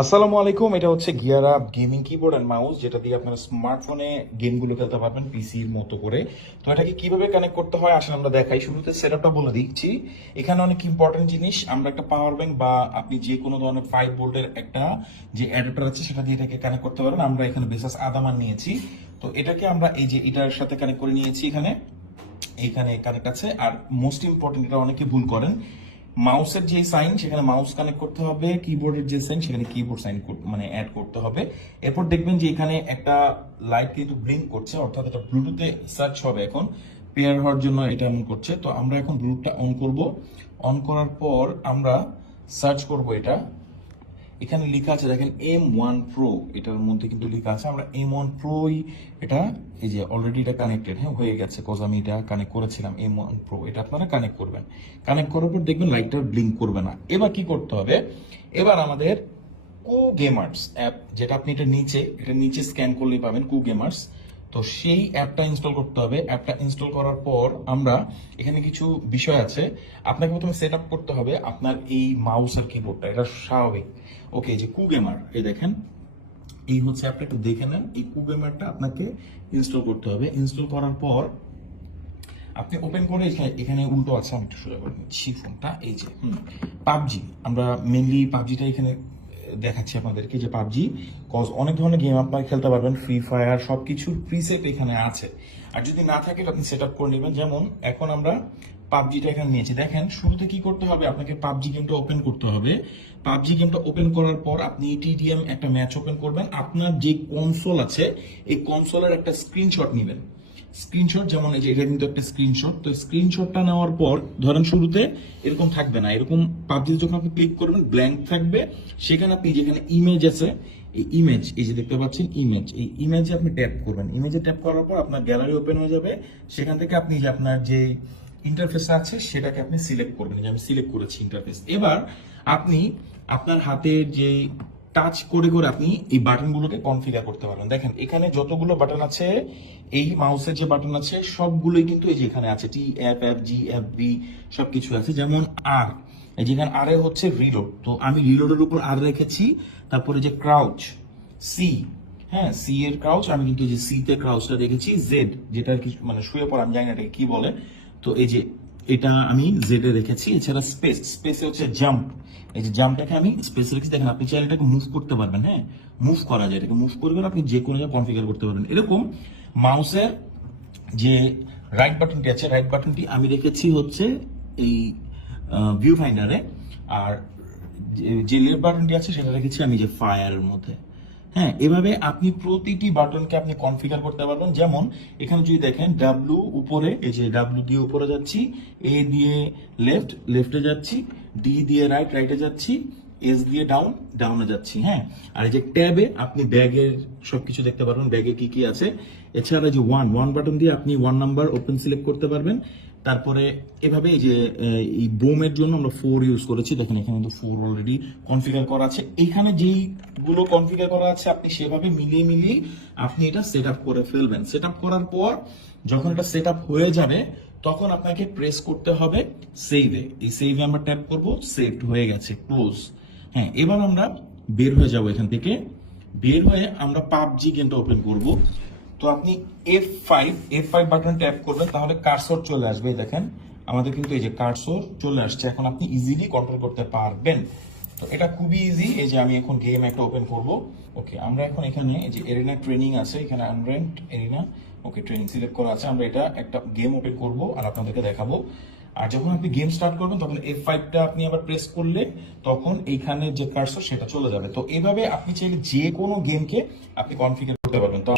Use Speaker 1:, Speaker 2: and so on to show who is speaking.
Speaker 1: আসসালামু আলাইকুম, এটা হচ্ছে gear up gaming keyboard and mouse যেটা দিয়ে আপনারা স্মার্টফোনে গেমগুলো খেলতে পারবেন পিসির মতো করে। তো এটাকে কীভাবে কানেক্ট করতে হয় আসলে আমরা দেখাই। শুরুতে সেটআপটা বলে দিচ্ছি। এখানে অনেক ইম্পর্টেন্ট জিনিস, আমরা একটা পাওয়ার ব্যাংক বা আপনি যে কোনো ধরনের ফাইভ ভোল্টের একটা যে অ্যাডাপ্টার আছে, সেটা দিয়ে এটাকে কানেক্ট করতে পারেন। আমরা এখানে বেসাস আদামান নিয়েছি। তো এটাকে আমরা এই যে এটার সাথে কানেক্ট করে নিয়েছি এখানে। এখানে কানেক্ট আছে। আর মোস্ট ইম্পর্টেন্ট এটা অনেকে ভুল করেন মাউসের যে সাইন, সেখানে মাউস কানেক্ট করতে হবে কিবোর্ডের যে সাইন, সেখানে কিবোর্ড সাইন মানে অ্যাড করতে হবে। এরপর দেখবেন যে এখানে একটা লাইট কিন্তু ব্লিঙ্ক করছে, অর্থাৎ এটা ব্লুটুথে সার্চ হবে এখন পেয়ার হওয়ার জন্য এটা এমন করছে। তো আমরা এখন ব্লুটুথটা অন করব। অন করার পর আমরা সার্চ করব এটা। এখানে লেখা আছে, দেখেন এম ওয়ান প্রো এটার মধ্যে কিন্তু লেখা আছে, আমরা এম ওয়ান প্রোই এটা, এই যে অলরেডি এটা কানেক্টেড হ্যাঁ হয়ে গেছে কজ আমি এটা কানেক্ট করেছিলাম এম ওয়ান প্রো এটা আপনারা কানেক্ট করবেন। কানেক্ট করার পর দেখবেন লাইটটা ব্লিঙ্ক করবে না। এবার কি করতে হবে? এবার আমাদের কু গেমার্স অ্যাপ যেটা আপনি এটা নিচে এটা নিচে স্ক্যান করলেই পাবেন কু গেমার্স তো সেই অ্যাপটা ইনস্টল করতে হবে। অ্যাপটা ইনস্টল করার পর আমরা এখানে কিছু বিষয় আছে। আপনাকে প্রথমে সেট আপ করতে হবে আপনার এই মাউস আর কিবোর্ডটা এটা স্বাভাবিক। ওকে যে কু গেমার এই দেখেন। এই হচ্ছে অ্যাপটা একটু দেখে নেন। এই কু গেমারটা আপনাকে ইনস্টল করতে হবে। ইনস্টল করার পর আপনি ওপেন করে এখানে- উল্টো আছে, আমি একটু সোজা করে নিচ্ছি ফোনটা এই যে পাবজি। আমরা মেনলি পাবজিটা এখানে দেখাচ্ছি আপনাদেরকে যে পাবজি কজ অনেক ধরনের গেম আপনারা খেলতে পারবেন ফ্রি ফায়ার সব কিছুর প্রিসেট এখানে আছে। আর যদি না থাকে আপনি সেট আপ করে নেবেন। যেমন, এখন আমরা পাবজিটা এখানে নিয়েছি। দেখেন, শুরুতে কি করতে হবে? আপনাকে পাবজি গেমটা ওপেন করতে হবে। পাবজি গেমটা ওপেন করার পর আপনি টিডিএম একটা ম্যাচ ওপেন করবেন। আপনার যে কনসোল আছে, এই কনসোলের একটা স্ক্রিনশট নেবেন। স্ক্রিনশট, যেমন এই যে এটা কিন্তু একটা স্ক্রিনশট, তো স্ক্রিনশটটা নেওয়ার পর ধরেন শুরুতে এরকম থাকবে না, এরকম পাবজিতে যখন আপনি ক্লিক করবেন ব্ল্যাঙ্ক থাকবে, সেখানে আপনি যেখানে ইমেজ আছে, এই ইমেজ এই যে দেখতে পাচ্ছেন ইমেজ এই ইমেজে আপনি ট্যাপ করবেন ইমেজে ট্যাপ করার পর আপনার গ্যালারি ওপেন হয়ে যাবে, সেখান থেকে আপনি যে আপনার যে ইন্টারফেস আছে, সেটাকে আপনি সিলেক্ট করবেন যে আমি সিলেক্ট করেছি ইন্টারফেস এবার আপনি আপনার হাতের যে টাচ করে করে আপনি এই বাটনগুলোকে কনফিগার করতে পারবেন। দেখেন, এখানে যতগুলো বাটন আছে, এই মাউসের যে বাটন আছে, সবগুলোই কিন্তু এই যে এখানে আছে T F F G F B সব সবকিছু আছে। যেমন আর এই যেখানে আর হচ্ছে রিলোড তো আমি রিলোডের উপর আর রেখেছি, তারপরে যে ক্রাউচ সি হ্যাঁ সি এর ক্রাউচ আমি কিন্তু যে সি তে ক্রাউচটা রেখেছি জেড যেটা আর কি মানে শুয়ে পড়া, আমি জানি না এটাকে কি বলে। তো এই যে এটা আমি জেড রেখেছি, এছাড়া স্পেস স্পেসে হচ্ছে জাম্প এই যে জাম্পটাকে আমি স্পেস রেখেছি, দেখেন আপনি চাইলে এটাকে মুভ করতে পারবেন হ্যাঁ? মুভ করা যায়, এটাকে মুভ করবেন, আপনি যে কোনো জায়গায় কনফিগার করতে পারবেন। এরকম মাউসের যে রাইট বাটনটি আছে রাইট বাটনটি আমি রেখেছি হচ্ছে এই ভিউ ফাইন্ডারে আর যে লেফট বাটনটি আছে, সেটা রেখেছি আমি যে ফায়ারের মধ্যে। হ্যাঁ এভাবে আপনি প্রতিটি বাটনকে আপনি কনফিগার করতে পারবেন। যেমন, এখানে যদি দেখেন ডাব্লু উপরে, এই যে ডাব্লু দিয়ে উপরে যাচ্ছি এ দিয়ে লেফট লেফটে যাচ্ছি ডি দিয়ে রাইট রাইটে যাচ্ছি এস দিয়ে ডাউন ডাউনে যাচ্ছি হ্যাঁ? আর এই যে ট্যাবে আপনি ব্যাগের সবকিছু দেখতে পারবেন ব্যাগে কি কি আছে। এছাড়া যে ওয়ান ওয়ান বাটন দিয়ে আপনি ওয়ান নাম্বার ওপেন সিলেক্ট করতে পারবেন। তারপরে এভাবে এই যে এই বোমের জন্য আমরা ফোর ইউজ করেছি। দেখেন এখানে কিন্তু ফোর অলরেডি কনফিগার করা আছে। এখানে যেইগুলো কনফিগার করা আছে, আপনি সেভাবে মিলিয়ে মিলিয়ে আপনি এটা সেট করে ফেলবেন। সেট করার পর যখন এটা সেট হয়ে যাবে, তখন আপনাকে প্রেস করতে হবে সেভে এই সেভে আমরা ট্যাপ করব সেভড হয়ে গেছে ক্লোজ হ্যাঁ এবার আমরা বের হয়ে যাব এখান থেকে। বের হয়ে আমরা পাবজি গেমটা ওপেন করব। তো আপনি F five F five button tap করবেন, তাহলে কার্সর চলে আসবে দেখেন। আমাদের কিন্তু এই যে কার্সর চলে আসছে, এখন আপনি ইজিলি কন্ট্রোল করতে পারবেন। তো এটা খুবই ইজি এই যে আমি এখন গেম একটা ওপেন করব। ওকে আমরা এখন এখানে এই যে এরিনা ট্রেনিং আছে, এখানে unranked arena okay training select করা আছে, আমরা এটা একটা গেম ওপেন করব আর আপনাদেরকে দেখাবো। আর যখন আপনি গেম স্টার্ট করবেন, তখন এফ ফাইভটা আপনি আবার প্রেস করলে, তখন এইখানে যে কার্সর সেটা চলে যাবে। তো এভাবে আপনি চাইলে যে কোনো গেমকে আপনি কনফিগার করতে পারবেন। তো